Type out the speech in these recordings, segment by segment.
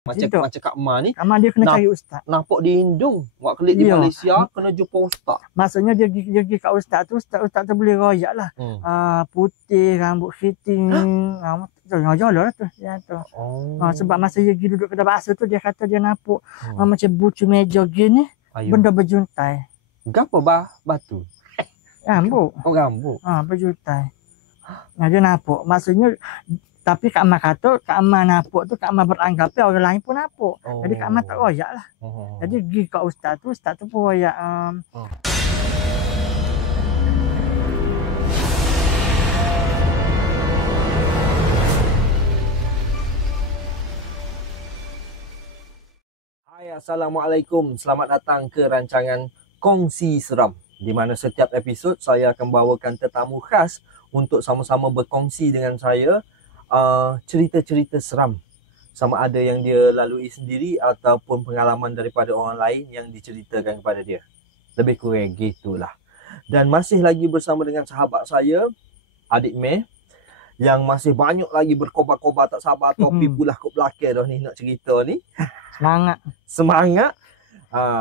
Macam Kak Ma ni. Kak Ma dia kena cari ustaz. Nampak di hindung. Buat kelik di Malaysia, kena jumpa ustaz. Maksudnya dia pergi kat ustaz tu tu boleh royak lah. Putih, rambut fitting. Jalan lah tu. Sebab masa dia pergi duduk kedai bakso tu, dia kata dia nampak macam bucu meja gini, benda berjuntai. Gapo batu? Rambut. Oh, rambut. Berjuntai. Dia nampak. Maksudnya, tapi Kak Ma kata, Kak Ma nampak tu, Kak Ma beranggap orang lain pun nampak. Jadi Kak Ma tak royak lah. Jadi pergi kat ustaz tu pun royak. Hai, Assalamualaikum. Selamat datang ke rancangan Kongsi Seram, di mana setiap episod saya akan bawakan tetamu khas untuk sama-sama berkongsi dengan saya cerita-cerita seram, sama ada yang dia lalui sendiri ataupun pengalaman daripada orang lain yang diceritakan kepada dia. Lebih kurang gitulah. Dan masih lagi bersama dengan sahabat saya, Adik Meh, yang masih banyak lagi berkobar-kobar tak sabar, topi pula kat belakang dah ni nak cerita ni. Semangat.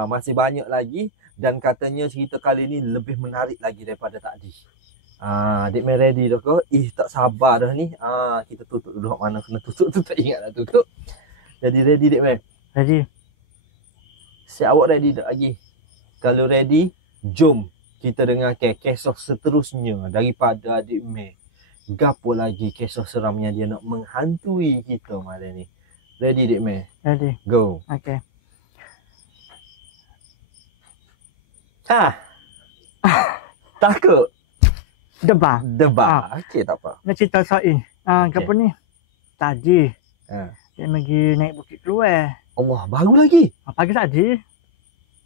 Masih banyak lagi, dan katanya cerita kali ni lebih menarik lagi daripada tadi. Adik Meh ready dah ke? Tak sabar dah ni. Kita tutup dulu. Mana kena tutup tu, tak ingat nak tutup. Jadi ready Adik Meh? Ready. Siap awak ready tak lagi? Kalau ready, jom kita dengar kisah seterusnya daripada Adik Meh. Gapo lagi kisah seramnya dia nak menghantui kita malam ni. Ready Adik Meh? Ready. Go. Okay. Takut? Debar. Okey, tak apa. Nak cerita soal apa ni? Tadi dia pergi naik bukit keluar. Allah, baru lagi? Pagi tadi.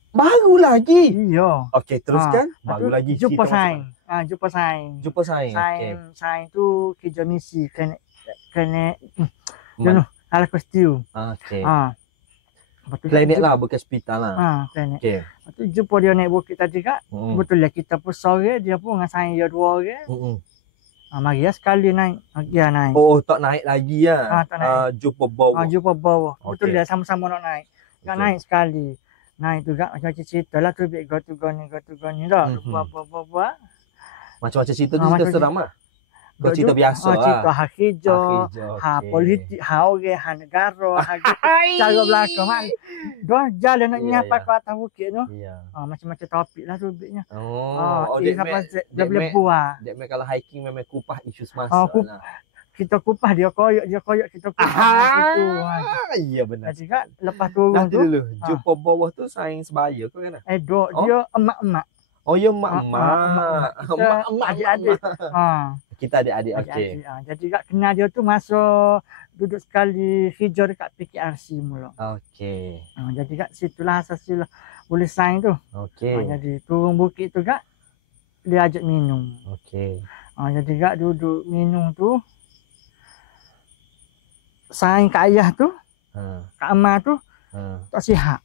Baru lagi? Iya. Okey, teruskan. Baru lagi. Jumpa saing. Jumpa saing. Saing tu kerja misi kena ala kostum. Okey. Planet lah, bekas hospital lah. Planet. Okey. Lepas tu jumpa dia naik bukit tadi Kak. Betul lah, kita pun sore, dia pun dengan saing dia 2 orang. Mari lah sekali naik. Naik. Oh, tak naik lagi lah. Tak naik. Jumpa bawah. Jumpa bawah. Okay. Betul lah, sama-sama nak naik. Tak naik sekali. Naik tu Kak, macam cerita lah tu, go to go ni dah. Buat. Macam-macam cerita tu cerita seram lah. Kau cerita biasa lah. Cerita hak hijau, politik, hak orang, hak negara, hak cara belakang. Dua jalan nak nyapa ke atas bukit tu. Macam-macam topik lah tu bibitnya. Dia boleh buat. Dek Meh kalau hiking memang kupah isu semasa lah. Kita kupah, dia koyak, kita kupah. Ya benar. Jadi Kak, lepas turun tu. Dulu, jumpa bawah tu saing sebaya kau kan? Dia emak-emak. Oh ya, mak-mak. Adik-adik. Kita adik-adik. Okey. Jadi Kak kenal dia tu masa duduk sekali hijau dekat PKRC mula. Okey. Jadi Kak situlah asasnya boleh sign tu. Okey. Jadi turun bukit tu Kak, dia ajak minum. Okey. Jadi Kak duduk minum tu, sign Kak Ayah tu, Kak Amar tu, tak sihat.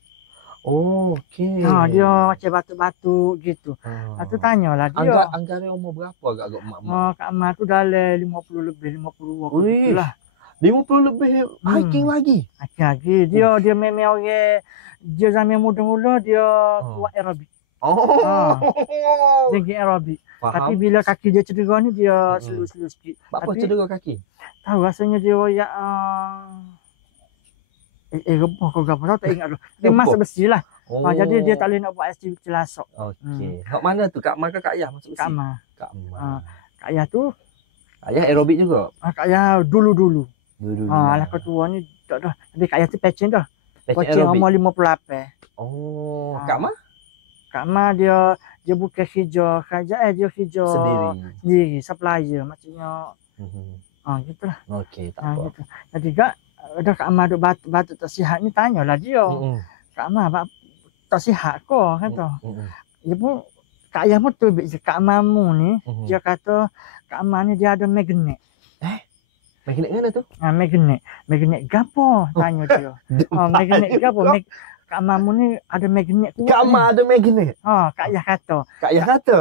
Oh, okey. Dia macam batuk-batuk gitu. Aku tanyalah dia. Anggaran umur berapa agak-agak mak-mak? Kak Amar tu dalam 50 lebih, 52 gitulah. 50 lebih hiking lagi. Hiking lagi. Dia memang orang, dia zaman muda-muda dia buat aerobik. Dia pergi aerobik. Tapi bila kaki dia cedera ni dia slow-slow sikit. Apa cedera kaki? Tahu rasanya dia royak rebah kau apa tak ingat tu. Dia masa besi lah. Jadi dia tak boleh nak buat aktiviti lasak. Okey. Kat mana tu? Kak Ma ke Kak Ayah masuk besi? Kak Ma. Kak Ayah tu. Kak Ayah aerobik juga? Kak Ayah dulu. Alah ketua ni tak dah. Tapi Kak Ayah tu pecen dah. Pecen umur 58. Kak Ma? Kak Ma dia bukan hijau kerja, dia hijau sendiri, supplier macamnya. Gitulah. Okey, tak apa. Gitu. Jadi Kak ada Kak Ma duk batuk tak sihat ni, tanyalah dia. Kak Ma tak sihat kau kata. Dia pun Kak Ayah pun tu Kak Mamu ni, dia kata Kak Ma ni dia ada magnet. Magnet mana tu? Magnet gapo tanya dia. Magnet gapo? Kak Mamu ni ada magnet kuat. Kak Ma ada magnet. Kak Ayah kata. Kak Ayah kata.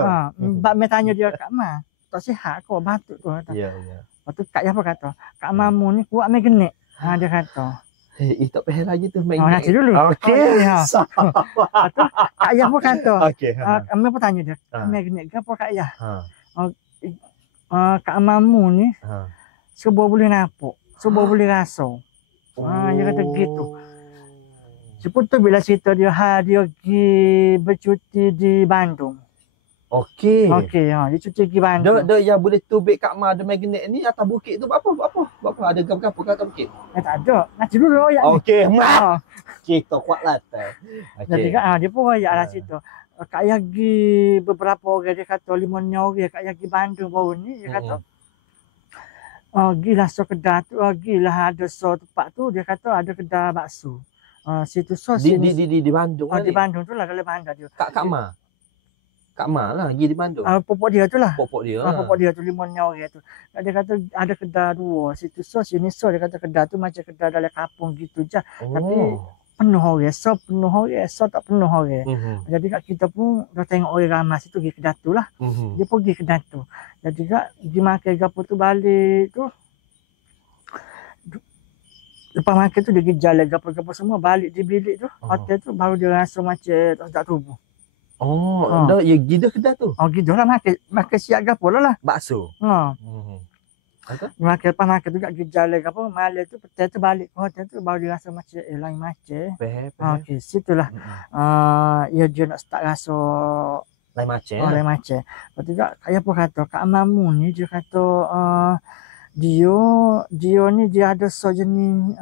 Bab me tanya dia Kak Ma, tak sihat kau batuk tu kata. Ya. Lepas tu Kak Ayah apa kata? Kak Mamu ni kuat magnet. Dia kata. Tak payah lagi tu main. Nanti dulu. Okey. Lepas tu Kak Ayah pun kata. Okey. Kami pun tanya dia. Magnet ke apa Kak Ayah? Kak Amamu ni semua boleh nampak. Semua boleh rasa. Dia kata gitu. Sebut tu bila cerita dia pergi bercuti di Bandung. Okey. Dia cuti pergi Bandung. Dia yang boleh tubik Kak Ma ada magnet ni atas bukit tu apa? Ada apa kat atas bukit? Tak ada. Nanti dulu royak ni. Okey, kita kuat lah. Jadi dia pun royak lah situ. Kak Ayah pergi beberapa orang, dia kata 5 orang Kak Ayah pergi Bandung baru ni, dia kata gilah so kedai tu, gilah ada so tempat tu, dia kata ada kedai bakso. Situ so di Bandung di Bandung tu lah kalau bandar dia. Kak Ma lah pergi di Bandung. Popok dia tu lah. Popok dia tu 5 orang tu. Dia kata ada kedai 2, situ so sini so, dia kata kedai tu macam kedai dalam kampung gitu je. Tapi penuh orang, so tak penuh orang. Jadi kat kita pun dah tengok orang ramai situ pergi kedai tu lah. Dia pergi kedai tu. Jadi kat pergi makan gapo tu balik tu. Lepas makan tu dia pergi jalan gapo-gapo semua balik di bilik tu. Hotel tu baru dia rasa macam tak tubuh. Dah ya gitu kedai tu. Gitu lah makan siap gapo lah. Bakso. Makan lepas makan tu kat jalan ke apa, malam tu petang tu balik ke hotel tu baru dia rasa macam lain macam. Okey, situlah. Dia nak start rasa lain macam. Lain macam. Lepas tu Ayah pun kata Kak Amamu ni dia kata dia ni dia ada sejenis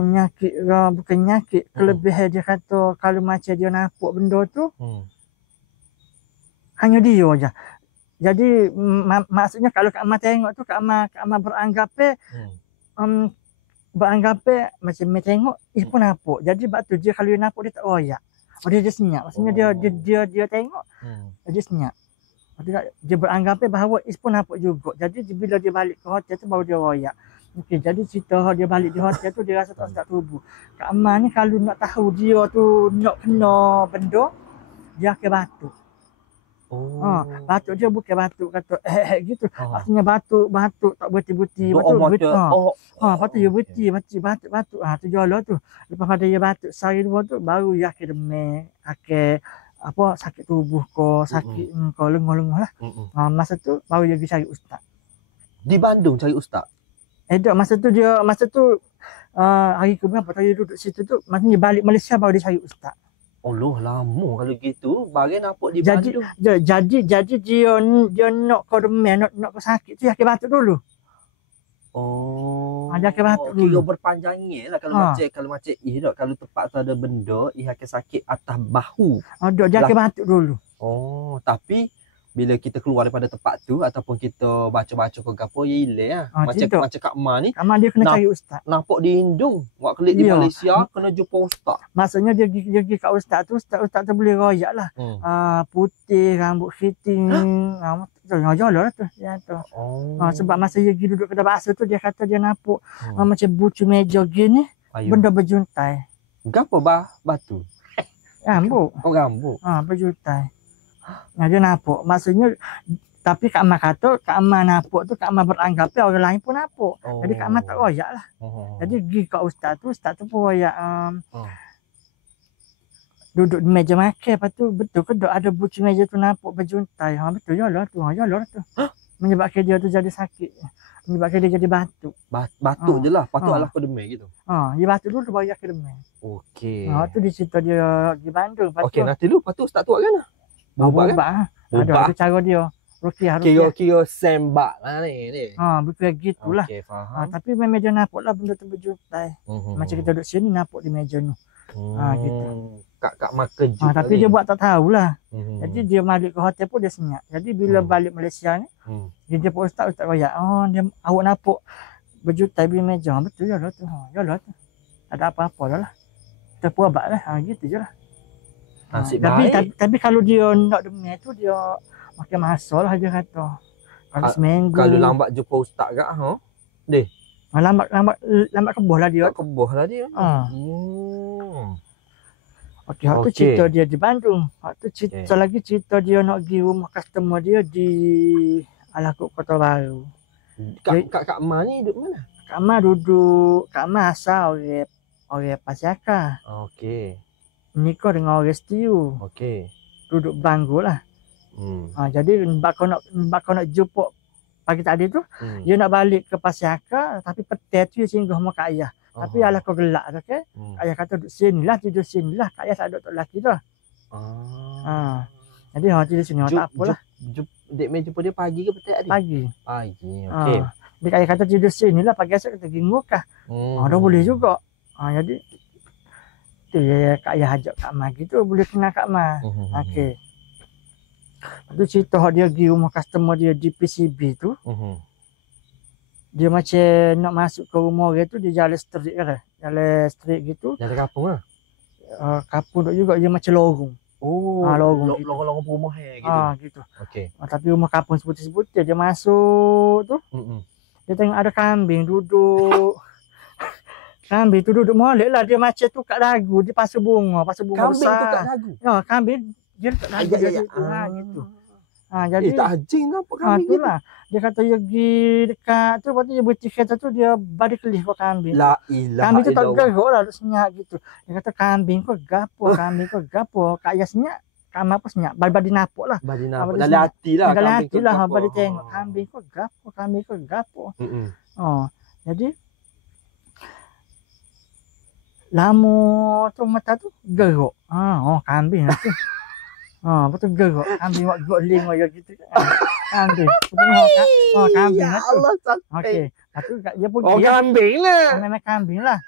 nyakit bukan nyakit, kelebihan dia kata kalau macam dia nampak benda tu hanya dia je. Jadi maksudnya kalau Kak Ma tengok tu Kak Ma beranggap macam dia tengok pun nampak. Jadi sebab tu dia kalau dia nampak dia tak royak. Dia senyap. Maksudnya dia tengok dia senyap. Dia beranggap bahawa pun nampak juga. Jadi bila dia balik ke hotel tu baru dia royak. Okey, jadi cerita dia balik di hotel tu dia rasa tak sedap tubuh. Kak Ma ni kalau nak tahu dia tu nak kena benda, dia akan batuk. Batuk dia bukan batuk kata gitu. Maksudnya batuk tak berhenti-berhenti. Lepas tu dia berhenti batuk. Tu jala tu. Lepas pada dia batuk sehari 2 tu baru dia akan demam, akan sakit tubuh ko, sakit ko lenguh-lenguh lah. Masa tu baru dia pergi cari ustaz. Di Bandung cari ustaz. Masa tu hari ke berapa tadi duduk situ tu, maksudnya balik Malaysia baru dia cari ustaz. Allah, lama kalau gitu. Bagai nampak di Bandung. Jadi dia nak kau demam, nak kau sakit tu dia akan batuk dulu. Dia akan batuk dulu. Kira berpanjangnya lah kalau macam kalau tempat tu ada benda, akan sakit atas bahu. Dia akan batuk dulu. Tapi bila kita keluar daripada tempat tu ataupun kita baca-baca ke gapo ya hilang lah. Macam Kak Ma ni. Kak Ma dia kena cari ustaz. Nampak di Hindung. Buat kelik di Malaysia kena jumpa ustaz. Maksudnya dia pergi kat ustaz tu tu boleh royak lah. Putih, rambut fitting. Jalan lah tu. Sebab masa dia pergi duduk kedai bakso tu dia kata dia nampak macam bucu meja gini. Benda berjuntai. Gapo batu? Rambut. Rambut. Berjuntai. Dia nampak. Maksudnya tapi Kak Ma kata Kak Ma nampak tu Kak Ma beranggap orang lain pun nampak. Jadi Kak Ma tak royak lah. Jadi pergi kat ustaz tu pun royak duduk di meja makan. Lepas tu betul ke tak ada bucu meja tu nampak berjuntai. Betul yalah tu. Menyebabkan dia tu jadi sakit. Menyebabkan dia jadi batuk. Batuk je lah. Patut alah kau demam gitu. Dia batuk dulu baru dia kena demam. Okey. Tu di cerita dia di Bandung. Okey, nanti lu patut ustaz tu kan lah. Ubah. Ada cara dia. Rukiah. Kira sembak lah ni. Betul gitulah. Okey, faham. Tapi memang dia nampak lah benda tu berjuntai. Macam kita duduk sini nampak di meja ni. Gitu. Kak Ma kejut. Tapi dia buat tak tahulah. Jadi dia balik ke hotel pun dia senyap. Jadi bila balik Malaysia ni, dia jumpa ustaz royak. Dia awak nampak berjuntai di meja. Betul yalah tu. Yalah tu. Tak ada apa-apa lah. Kita pun abad lah. Gitu je lah. Tapi kalau dia nak demam tu dia makan masa lah dia kata. Kalau seminggu. Kalau lambat jumpa ustaz kak deh. Lambat keboh lah dia. Okey, waktu cerita dia di Bandung. Waktu cerita lagi cerita dia nak pergi rumah customer dia di Alakuk Kota Baru. Kak Ma ni duduk mana? Kak Ma duduk, Kak Ma asal orang Pasiaka. Okey. Nikah dengan orang Setiu. Okey. Duduk bangku lah. Jadi bak nak jumpa pagi tadi tu, dia nak balik ke Pasiaka, tapi petang tu dia singgah rumah Kak Ayah. Tapi alah kau gelak tu, okey. Kak Ayah kata duduk sini lah, tidur sini lah. Kak Ayah tak ada tok lelaki dah. Jadi tidur sini, tak apalah. Dek Mei jumpa dia pagi ke petang tadi? Pagi. Okey. Dia Kak Ayah kata tidur sini lah, pagi esok kita pergi ngukah. Dah boleh juga. Jadi tu ya Kak Ayah ajak Kak Ma gitu, boleh kenal Kak Ma. Okey. Lepas tu cerita dia pergi rumah customer dia di PCB tu. Dia macam nak masuk ke rumah dia tu, dia jalan street kan. Jalan street gitu. Jalan kampung lah? Kampung tu juga, dia macam lorong. Lorong gitu. Lorong perumahan gitu. Gitu. Okey. Tapi rumah kampung sebutir-sebutir dia masuk tu. Dia tengok ada kambing duduk. Kambing tu duduk molek lah, dia macam tu kat dagu, dia pasal bunga kambing besar. Kambing tu kat dagu? Kambing dia kat dagu dia gitu. Jadi tak anjing nampak kambing gitu. Itulah. Dia kata dia pergi dekat tu, lepas tu dia berhenti kereta tu, dia balik kelih ke kambing. La ilaha kambing tu tak gerak lah, senyap gitu. Dia kata kambing kau gapo, Kak Ayah senyap. Kak Ma pun senyap, badi nampak lah. Badi nampak, dalam hati lah. Dalam hati lah, badi tengok kambing kau gapo. Jadi lama tu mata tu gerak. Kambing lah tu. Betul gerak. Kambing buat gerak ling gitu. Kambing. Kambing lah tu. Allah sampai. Okey. Lepas tu dia pergi. Kambing lah. Memang kambing lah.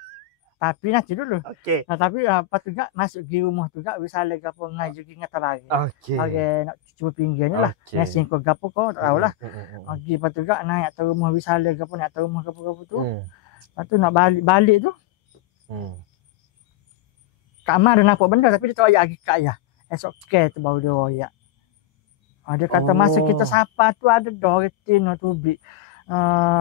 Tapi nanti dulu. Okey. Tapi lepas tu masuk pergi rumah tu wisale gapo ngai juga ngata lagi. Okey. Nak cuba pinggirnya lah. Ngasih kau gapo kau tak tahulah. Pergi lepas tu naik atas rumah wisale gapo, naik atas rumah gapo tu. Lepas tu nak balik tu. Kak Ma ada nampak benda tapi dia tak royak lagi Kak Ayah. Esok tu baru dia royak. Dia kata masa kita sapa tu ada dah orang Tino Tubik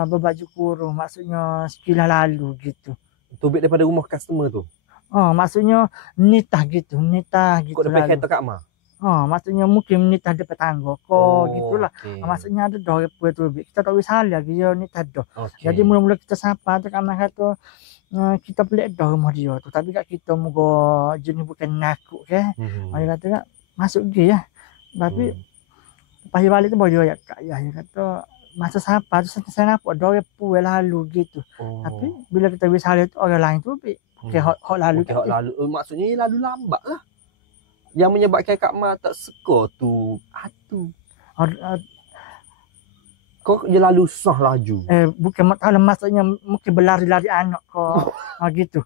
berbaju kurung, maksudnya sekilas lalu gitu. Tubik daripada rumah customer tu? Maksudnya nitah gitu. Kau depan kereta Kak Ma? Maksudnya mungkin nitah depan tangga gitulah. Okay. Maksudnya ada dah orang Tubik. Kita tak bisa salah lagi dia nitah dah. Jadi mula-mula kita sapa tu Kak Ma kata kita pelik dah rumah dia tu, tapi kat kita moga jenis bukan nakuk ke. Dia kata kak masuk pergi ya. Tapi lepas dia balik tu baru dia Kak Ayah, dia kata masa sapa tu saya nampak dah orang puai lalu gitu. Tapi bila kita wisala tu orang lain tu hok lalu. Maksudnya lalu lambat lah. Yang menyebabkan Kak Ma tak suka tu hatu. Kau dia lalu sah laju. Bukan maksudnya mungkin berlari-lari anak kau. Gitu.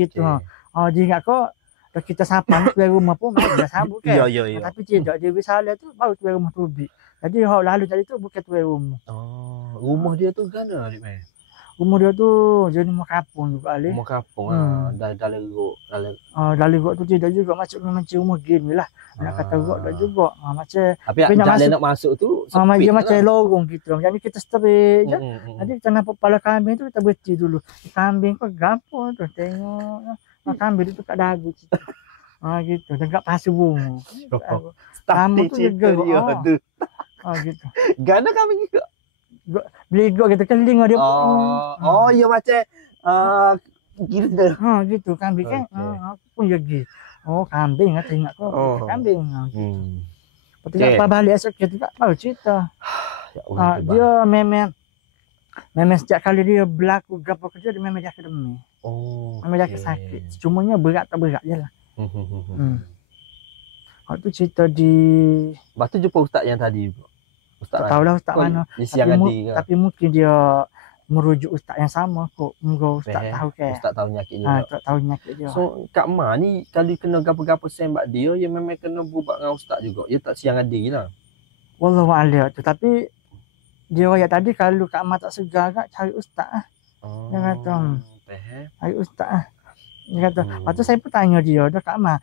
Gitu. Dia ingat kau kita sapa tu rumah pun dah sambut kan. Ya. Tapi tidak dia wisala tu baru tu rumah Tubik. Jadi lalu tadi tu bukan tu rumah. Rumah dia tu mana Adik Mei? Rumah dia tu jadi rumah kampung juga Ali. Rumah kampung dalam rok. Dalam rok tu tidak juga macam rumah gini lah. Nak kata rok tak juga. Macam tapi jalan nak masuk tu dia macam lorong gitu. Jadi kita straight je. Jadi kita nampak kepala kambing tu kita berhenti dulu. Kambing kau gapo tu tengok. Kambing tu kat dagu situ. Gitu. Dekat pasu bunga. Tamu tu juga tu. Gitu. Gana kambing juga. Beligok kita keling dia. Ya macam gitu. Gitu kambing kan. Aku pun jadi. Kambing kata ingat kau. Kambing. Lepas apa balik esok kita tak tahu cerita. Dia memang setiap kali dia berlaku gapo kerja dia memang jaka demam. Memang jaka sakit. Cumanya berat tak berat je lah. Waktu cerita di lepas tu jumpa ustaz yang tadi. Ustaz tak tahulah ustaz mana. Tapi mungkin dia merujuk ustaz yang sama kot. Mungkin ustaz tahu kan. Ustaz tahu nyakit dia. Tak tahu nyakit dia. So Kak Ma ni kalau kena gapo-gapo sembak dia memang kena berubat dengan ustaz juga. Dia tak siang adik lah. Wallahu a'lam tu. Tapi dia royak tadi kalau Kak Ma tak segar agak cari ustaz ah. Dia kata cari ustaz ah. Dia kata, lepas tu saya pun tanya dia, Kak Ma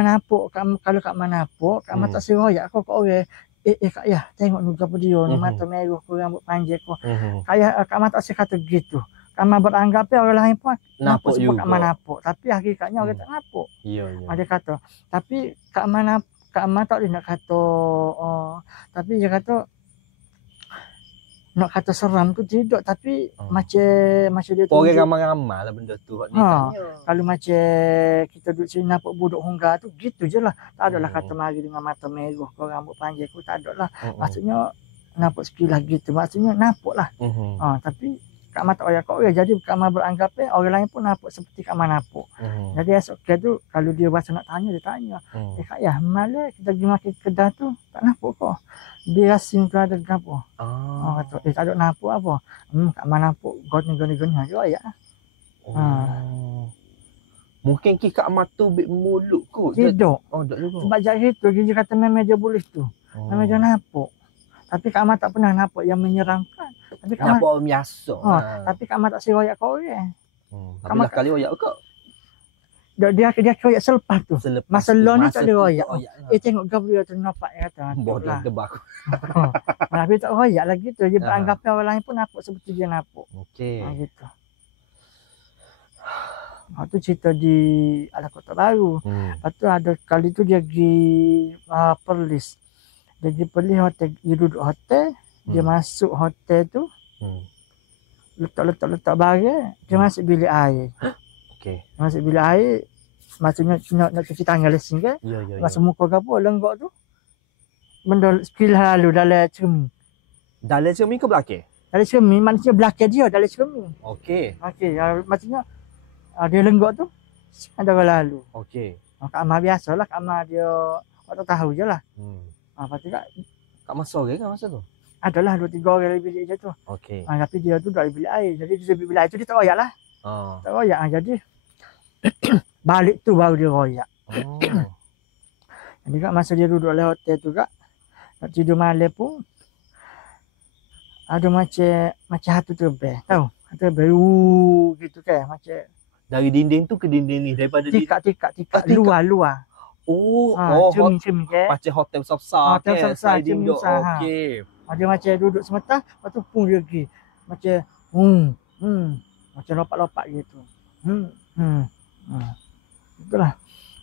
nampak, kalau Kak Ma nampak, Kak Ma tak seroyak kau kat orang. Kak Ayah, tengok ni apa dia ni, mata merah kau, rambut panjang kau. Kak Ma tak kata gitu. Kak Ma beranggap orang lain pun nampak juga. Kak Ma nampak, tapi hakikatnya orang tak nampak. Dia kata, tapi Kak Ma tak boleh nak kata, tapi dia kata, nak kata seram tu tidak, tapi macam dia tu orang ramai-ramai lah benda tu ni tanya. Kalau macam kita duduk sini nampak budak hongga tu gitu je lah. Tak adalah kata mari dengan mata merah kau rambut panjang ku, tak ada lah. Maksudnya nampak sekilas gitu, maksudnya nampak lah. Tapi Kak Ma tak royak kat orang, jadi Kak Ma beranggap orang lain pun nampak seperti Kak Ma nampak. Jadi esok ke tu kalau dia rasa nak tanya, dia tanya. Kak ya, malah kita pergi makan kedai tu tak nampak kau. Dia rasin tu ada apa? Kata, tak ada nampak apa. Kak Ma nampak goni dia royak. Mungkin Kak Ma tu bit mulut kot. Tidak. Tak juga. Sebab jadi tu dia kata memang dia boleh tu. Memang dia nampak. Tapi Kak Ma tak pernah nampak yang menyeramkan. Tapi Kak Ma nampak biasa. Tapi Kak Ma tak royak kat orang. Tapi lah kali royak kau. Dia royak selepas tu. Masa law ni tak ada royak. Tengok gambar tu nampak kata. Bodoh debak. Tapi tak royak lagi tu. Dia beranggap orang lain pun nampak seperti dia nampak. Okey. Gitu. Tu cerita di Alam Kota Baru. Lepas tu ada kali tu dia pergi Perlis. Dia pergi Perlis hotel. Dia duduk hotel. Dia masuk hotel tu. Letak barang. Dia masuk bilik air. Okey. Masuk bilik air. Maksudnya nak cuci tangan lesing kan. Masuk muka ke apa. Lenggok tu. Benda sekilas lalu dalam cermin. Dalam cermin ke belakang? Dalam cermin. Maksudnya belakang dia dalam cermin. Okey. Maksudnya dia lenggok tu. Ada orang lalu. Okey. Kak Ma biasalah. Kak Ma dia tak tahu je lah. Lepas tu Kak Ma sore kan masa tu? Adalah 2-3 orang dalam bilik je tu. Okey. Tapi dia tu dalam bilik air. Jadi dia bilik air tu dia tak royak lah. Tak royak. Jadi balik tu baru dia royak. Jadi Kak masa dia duduk dalam hotel tu Kak. Nak tidur malam pun. Ada macam hatu terbang. Tahu? Hatu terbang. Gitu kan. Macam. Dari dinding tu ke dinding ni? Daripada tikak. Luar. Cermin ke? Macam hotel besar-besar ke? Cermin besar. Okey. Dia macam duduk sementara, lepas tu pun dia pergi. Macam, macam lompat-lompat gitu. Itulah.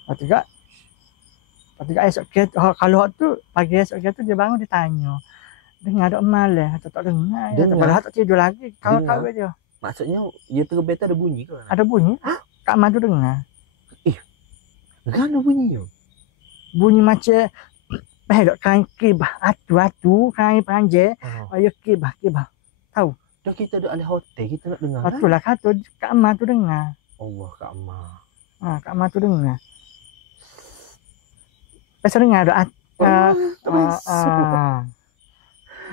Lepas tu esok kalau tu, pagi esok tu dia bangun, dia tanya. Dengar ada malam, atau tak dengar. Padahal tak tidur lagi, kawan-kawan dia. Maksudnya, dia terbang tu ada bunyi ke? Ada bunyi. Kak Ma tu dengar. Kan ada bunyi tu? Bunyi macam, dok kain kibah atu kain panjang ya kibah tahu dah kita duduk dalam hotel kita nak dengar itulah kata Kak Ma tu dengar Kak Ma Kak Ma tu dengar pasal dengar ada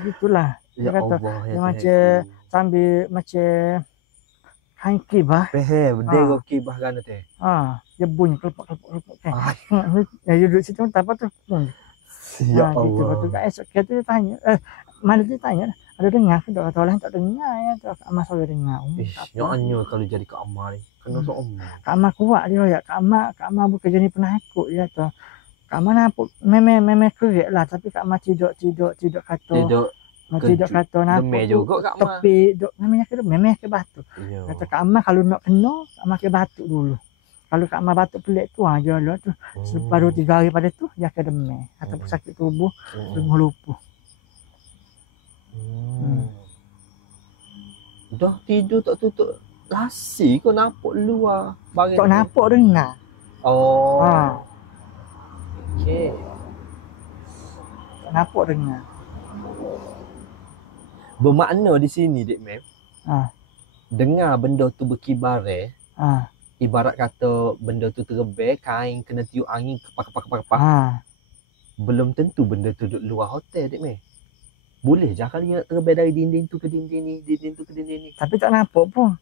gitulah dia kata dia macam sambil macam kain kibah berdero kibah kan tu dia bunyi kelepok kan dia duduk situ apa tu Ya Allah. Gitu. Lepas tu Kak esok dia tanya. Mana dia tanya. Ada dengar ke? Kata orang tak dengar ya. Kak Ma selalu dengar. Nyonya kalau jadi Kak Ma ni. Kena seomong. Kak Ma kuat dia ya. Kak Ma bukan jenis penakut dia tu. Kak Ma nampak memang kerik lah. Tapi Kak Ma tidak kata. Tidak kata nampak. Demam juga Kak Ma. Tapi memang ke batu. Kata Kak Ma kalau nak kena. Kak Ma ke batu dulu. Kalau Kak Ma batuk pelik tu je lah tu. Baru 3 hari pada tu dia akan demam ataupun sakit tubuh, lumpuh. Dah tidur tak tutup lasi kau nampak luar barang. Tak nampak dengar. Okey. Tak nampak dengar. Bermakna di sini Dik Mem. Dengar benda tu berkibar ibarat kata benda tu terbang, kain kena tiup angin kepak. Belum tentu benda tu duduk luar hotel Dik Meh. Boleh je kali nak terbang dari dinding tu ke dinding ni, dinding tu ke dinding ni. Tapi tak nampak pun.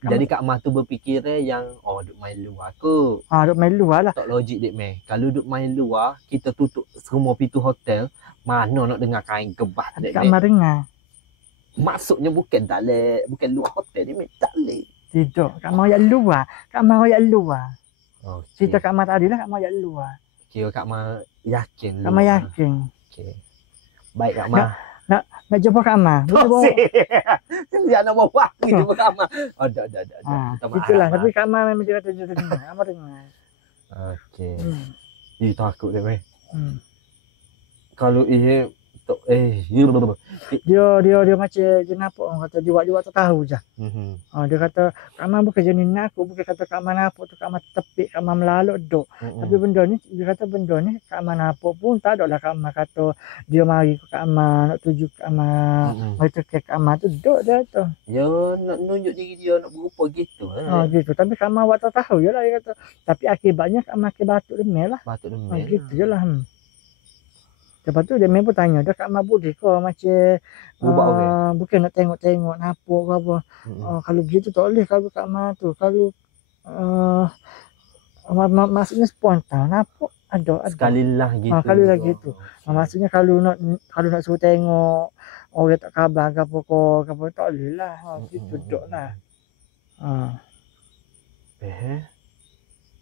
Jadi Kak Ma tu berfikir yang duk main luar ke. Duk main luar lah. Tak logik Dik Meh. Kalau duk main luar, kita tutup semua pintu hotel, mana nak dengar kain gebah Dik Meh. Kak Ma dengar. Maksudnya bukan luar hotel Dik Meh. Tak boleh. Tidak, Kak Ma royak luar. Kak Ma royak luar. Cerita Kak Ma tadi lah Kak Ma royak luar. Kira Kak Ma yakin. Kak Ma yakin. Okey. Baik Kak Ma. Nak jumpa Kak Ma. Dia nak bawa lagi jumpa Kak Ma. Dah. Itulah, tapi Kak Ma memang dia kata dia dengar. Kak Ma dengar. Okey. Takut dia weh. Kalau ia Tok Dia macam dia nampak orang kata dia tak tahu je. Dia kata Kak Man bukan jenis aku, bukan kata Kak Man nampak tu Kak Man tepik, Kak Man melaluk duk. Tapi benda ni dia kata benda ni Kak Man nampak pun tak adalah Kak Man kata dia mari ke Kak Man, nak tuju Kak Man, mari ke Kak Man tu duk dia tu. Ya nak nunjuk diri dia nak berupa gitu. Gitu. Tapi Kak Man awak tak tahu je lah dia kata. Tapi akibatnya Kak Man ke batuk demel lah. Batuk demel. Gitu je lah. Lepas tu dia main pun tanya, dah Kak Man budi kau macam bukan nak tengok-tengok napuk ke apa. Kalau gitu tak boleh kalau Kak Man tu. Kalau maksudnya spontan napuk ada. Sekali lah gitu. Kali lah gitu. Maksudnya kalau nak suruh tengok orang tak khabar ke apa tak boleh lah. Gitu duk lah.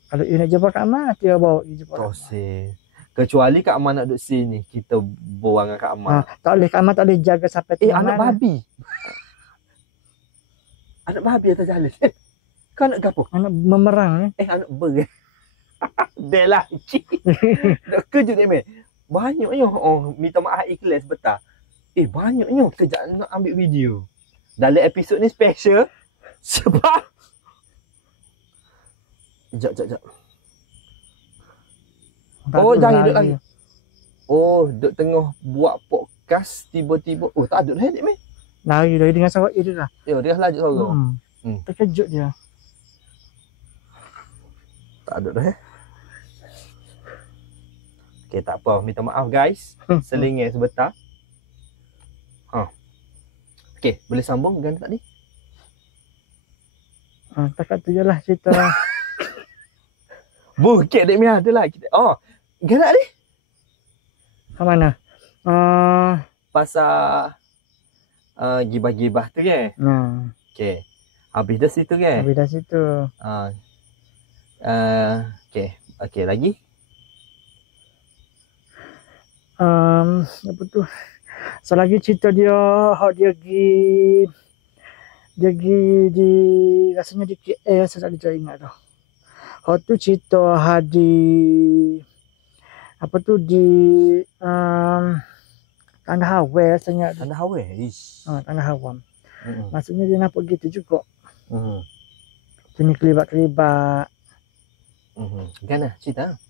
Kalau nak jumpa Kak Man, dia bawa dia jumpa Kak Man. Kecuali Kak Man nak duduk sini, kita buang dengan Kak Man. Tak boleh, Kak Man tak boleh jaga sampai tengah anak babi. Anak babi atas jalan. Kau anak gapo? Anak memerang ni. Anak ber. Delah. Nak kejut ni meh. Banyaknya minta maaf ikhlas betul. Banyaknya kejap nak ambil video. Dalam episod ni special sebab Jap. Jangan duduk lagi. Duduk tengah buat podcast tiba-tiba. Tak ada dah meh. Lari dengan sawak dia dah. Dia dah lajuk sorang. Terkejut dia. Tak ada dah. Okey, tak apa. Minta maaf guys. Selingir sebentar. Okey, boleh sambung dengan tadi? Takat tu je lah cerita. Bukit dek Mia ada lah. Gerak ni? Ke mana? Pasal gibah-gibah tu kan? Okey. Habis dah situ kan? Habis dah situ. Okey, lagi? Apa tu? Selagi cerita dia pergi di rasanya di KL, saya tak ingat dah. Hak tu cerita apa tu di Tanah Hawa rasanya. Tanah Hawa? Tanah Hawa. Maksudnya dia nampak gitu juga. Jenis kelibat-kelibat. Gana cerita?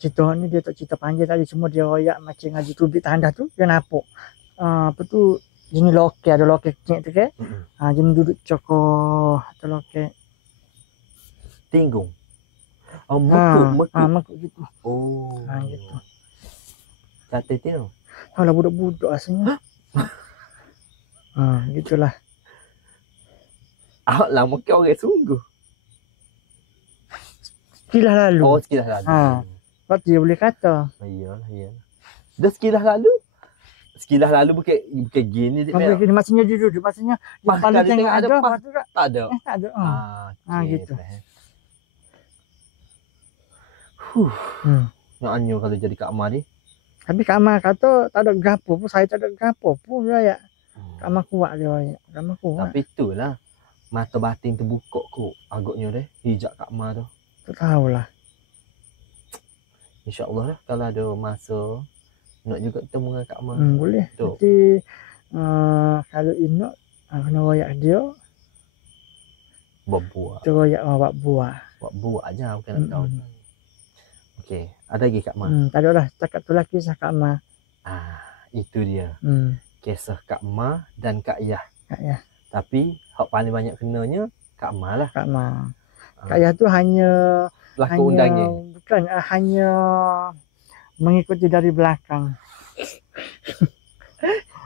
Cerita ni dia tak cerita panjang tadi, cuma dia royak macam ngaji tubik tanda tu dia nampak. Apa tu jenis lokal, ada lokal kecil tu kan? Jenis duduk cokoh atau lokal. Tinggung. Mekuk gitu. Gitu. Cantik tu. Lah budak-budak asalnya. Gitulah. Lama ke orang sungguh. Sekilas lalu. Sekilas lalu. Sebab tu dia boleh kata. Iyalah. Dah sekilas lalu? Sekilas lalu bukan gini dia. Maksudnya dia duduk, maksudnya dia pandang tengok ada apa tu tak? Tak ada. Tak ada. Gitu. Nak anyo kalau jadi Kak Ma ni. Tapi Kak Ma kata tak ada gapo pun, saya tak ada gapo pun dia. Kak Ma kuat dia. Kak Ma kuat. Tapi itulah mata batin terbuka kot agaknya deh hijab Kak Ma tu. Tak tahulah. InsyaAllah lah kalau ada masa nak juga ketemu dengan Kak Ma. Boleh. Jadi kalau inok kena royak dia. Buat. Dia royak buat buah. Buat buah aja bukan nak tahu. Okey, ada lagi Kak Ma? Tak ada lah. Cakap tu lah kisah Kak Ma. Itu dia. Kisah Kak Ma dan Kak Yah. Tapi hak paling banyak kenanya Kak Ma lah. Kak Ma. Kak Yah tu hanya pelakon undangnya. Bukan, hanya mengikuti dari belakang.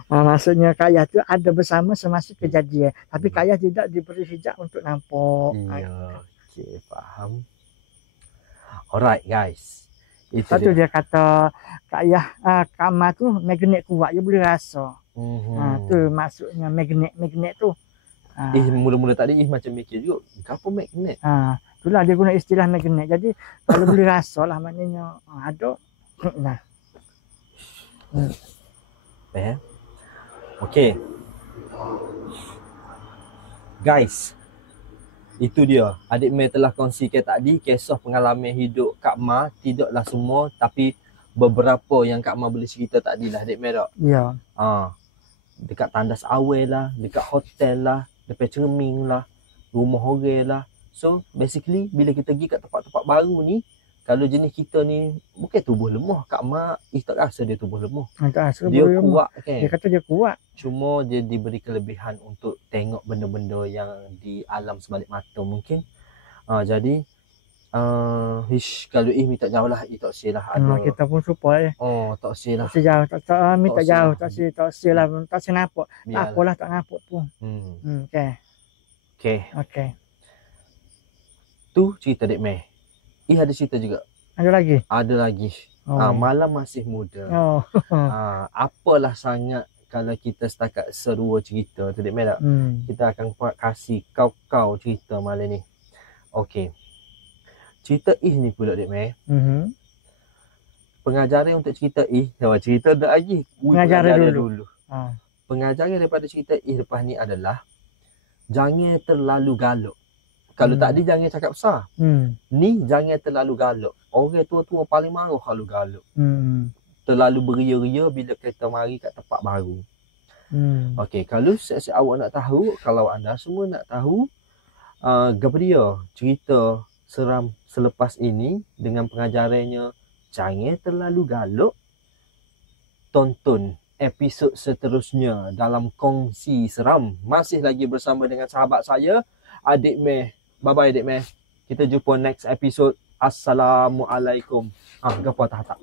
Maksudnya Kak Yah tu ada bersama semasa kejadian. Tapi Kak Yah tidak diberi hijab untuk nampak. Okey, faham. Alright guys. Itu dia kata Kak Yah, Kak Ma tu magnet kuat, dia boleh rasa. Tu maksudnya magnet tu. Mula-mula tadi macam mikir juga, apa magnet? Itulah dia guna istilah magnet. Jadi kalau boleh rasa lah maknanya ada. Nah. Okey. Guys, itu dia. Adik Mei telah kongsikan tadi kisah pengalaman hidup Kak Ma. Tidaklah semua tapi beberapa yang Kak Ma boleh cerita tadi lah, Dek Meh tak? Ya. Dekat tandas awal lah, dekat hotel lah, dekat cermin lah, rumah orang lah. So basically bila kita pergi kat tempat-tempat baru ni, kalau jenis kita ni bukan tubuh lemah, Kak Ma tak rasa dia tubuh lemah. Dia kuat kan. Dia kata dia kuat. Cuma dia diberi kelebihan untuk tengok benda-benda yang di alam sebalik mata mungkin. Jadi kalau minta jauh lah, tak silah ada. Kita pun support tak silah. Tak sejauh, tak minta jauh, tak silah, tak senapok. Tak apalah, tak napok pun. Okey. Tu cerita Dek Meh. Ada cerita juga. Ada lagi? Ada lagi. Malam masih muda. Apalah sangat kalau kita setakat serua cerita tu Dek Meh tak? Kita akan kasih kau cerita malam ni. Okey. Cerita ni pula Dek Meh. Pengajaran untuk cerita cerita dah lagi. Pengajaran dulu. Pengajaran daripada cerita lepas ni adalah jangan terlalu galak. Kalau tadi jangan cakap besar. Ni jangan terlalu galak. Orang tua-tua paling marah kalau galak. Terlalu beria-ria bila kita mari kat tempat baru. Okey, kalau siap-siap awak nak tahu, kalau anda semua nak tahu Gabriel cerita seram selepas ini dengan pengajarannya jangan terlalu galak, tonton episod seterusnya dalam Kongsi Seram. Masih lagi bersama dengan sahabat saya, Adik Meh. Bye-bye Adik Meh. Kita jumpa next episode. Assalamualaikum. Gapa tak?